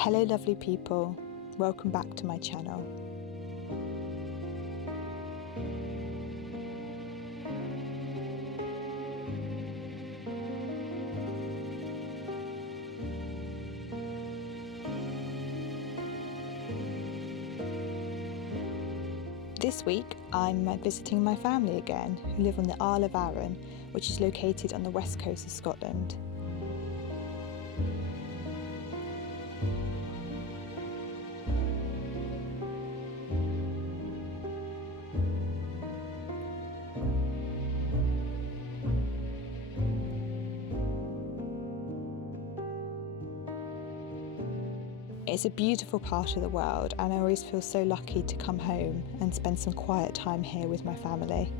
Hello lovely people, welcome back to my channel. This week I'm visiting my family again, who live on the Isle of Arran, which is located on the west coast of Scotland. It's a beautiful part of the world, and I always feel so lucky to come home and spend some quiet time here with my family.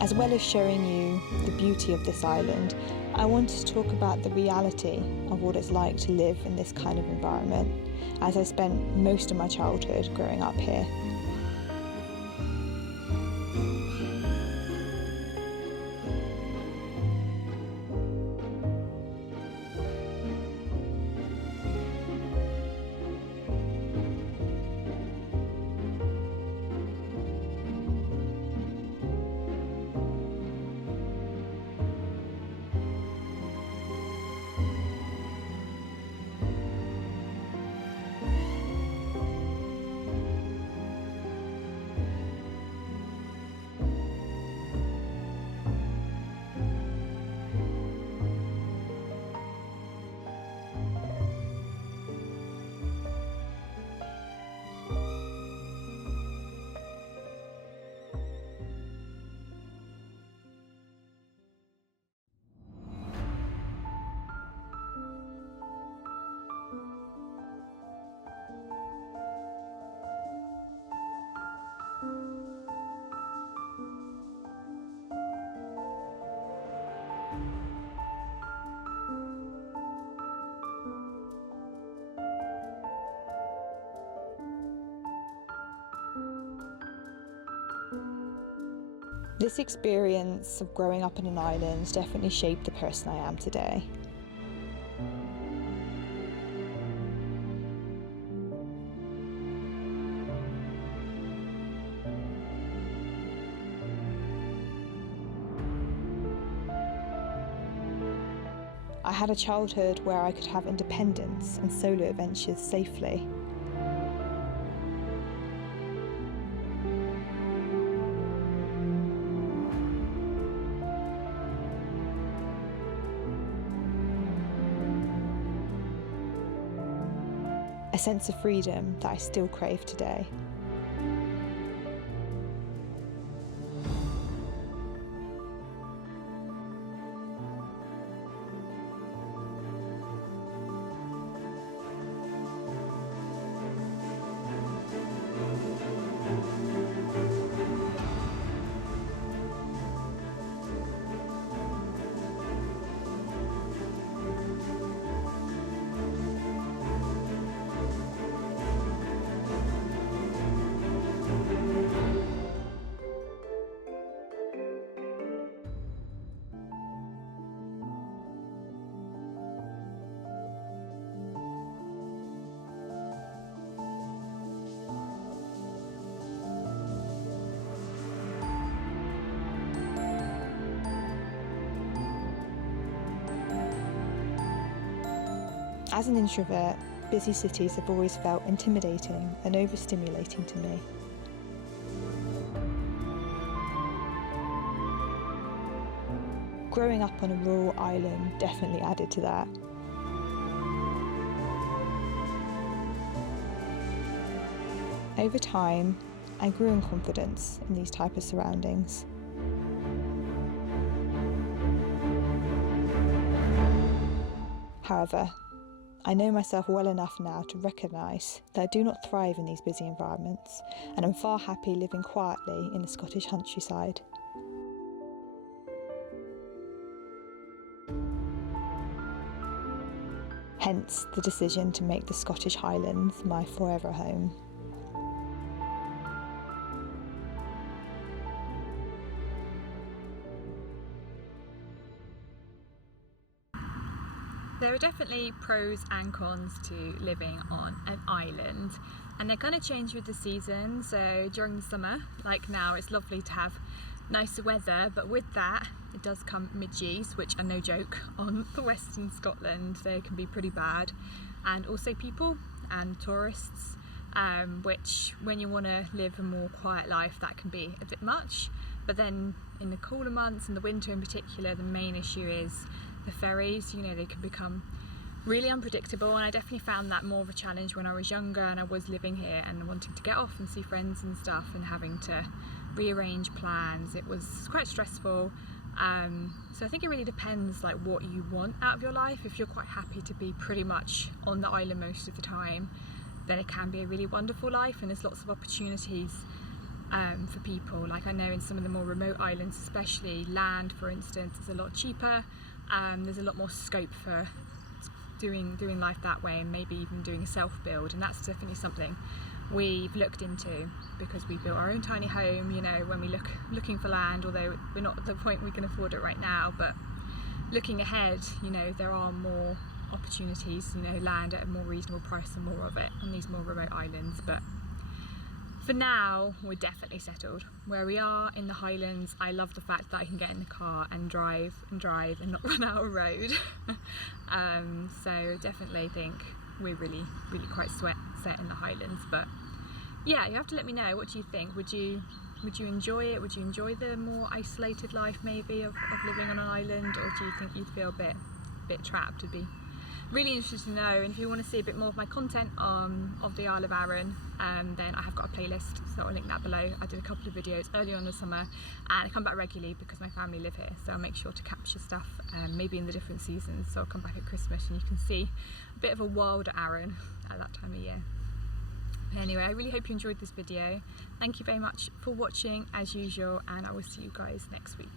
As well as showing you the beauty of this island, I wanted to talk about the reality of what it's like to live in this kind of environment, as I spent most of my childhood growing up here. This experience of growing up on an island definitely shaped the person I am today. I had a childhood where I could have independence and solo adventures safely. A sense of freedom that I still crave today. As an introvert, busy cities have always felt intimidating and overstimulating to me. Growing up on a rural island definitely added to that. Over time, I grew in confidence in these type of surroundings. However, I know myself well enough now to recognise that I do not thrive in these busy environments, and I'm far happy living quietly in the Scottish countryside. Hence the decision to make the Scottish Highlands my forever home. There are definitely pros and cons to living on an island, and they're going to change with the season. So during the summer, like now, it's lovely to have nicer weather, but with that it does come midges, which are no joke on the western Scotland. They can be pretty bad, and also people and tourists, which when you want to live a more quiet life, that can be a bit much. But then in the cooler months, in the winter in particular, the main issue is the ferries. You know, they can become really unpredictable, and I definitely found that more of a challenge when I was younger and I was living here and wanting to get off and see friends and stuff and having to rearrange plans. It was quite stressful. So I think it really depends like what you want out of your life. If you're quite happy to be pretty much on the island most of the time, then it can be a really wonderful life, and there's lots of opportunities for people. Like I know in some of the more remote islands, especially land for instance, is a lot cheaper. There's a lot more scope for doing life that way, and maybe even doing a self-build, and that's definitely something we've looked into because we built our own tiny home, you know, when we looking for land, although we're not at the point we can afford it right now. But looking ahead, you know, there are more opportunities, you know, land at a more reasonable price and more of it on these more remote islands. But for now, we're definitely settled where we are in the Highlands. I love the fact that I can get in the car and drive and not run out of road. So definitely think we're really quite set in the Highlands. But yeah, you have to let me know, what do you think? Would you enjoy it? Would you enjoy the more isolated life maybe of living on an island, or do you think you'd feel a bit trapped? Would be really interested to know. And if you want to see a bit more of my content of the Isle of Arran, then I have got a playlist, so I'll link that below. I did a couple of videos earlier on in the summer, and I come back regularly because my family live here, so I'll make sure to capture stuff maybe in the different seasons. So I'll come back at Christmas and you can see a bit of a wilder Arran at that time of year. Anyway, I really hope you enjoyed this video. Thank you very much for watching as usual, and I will see you guys next week.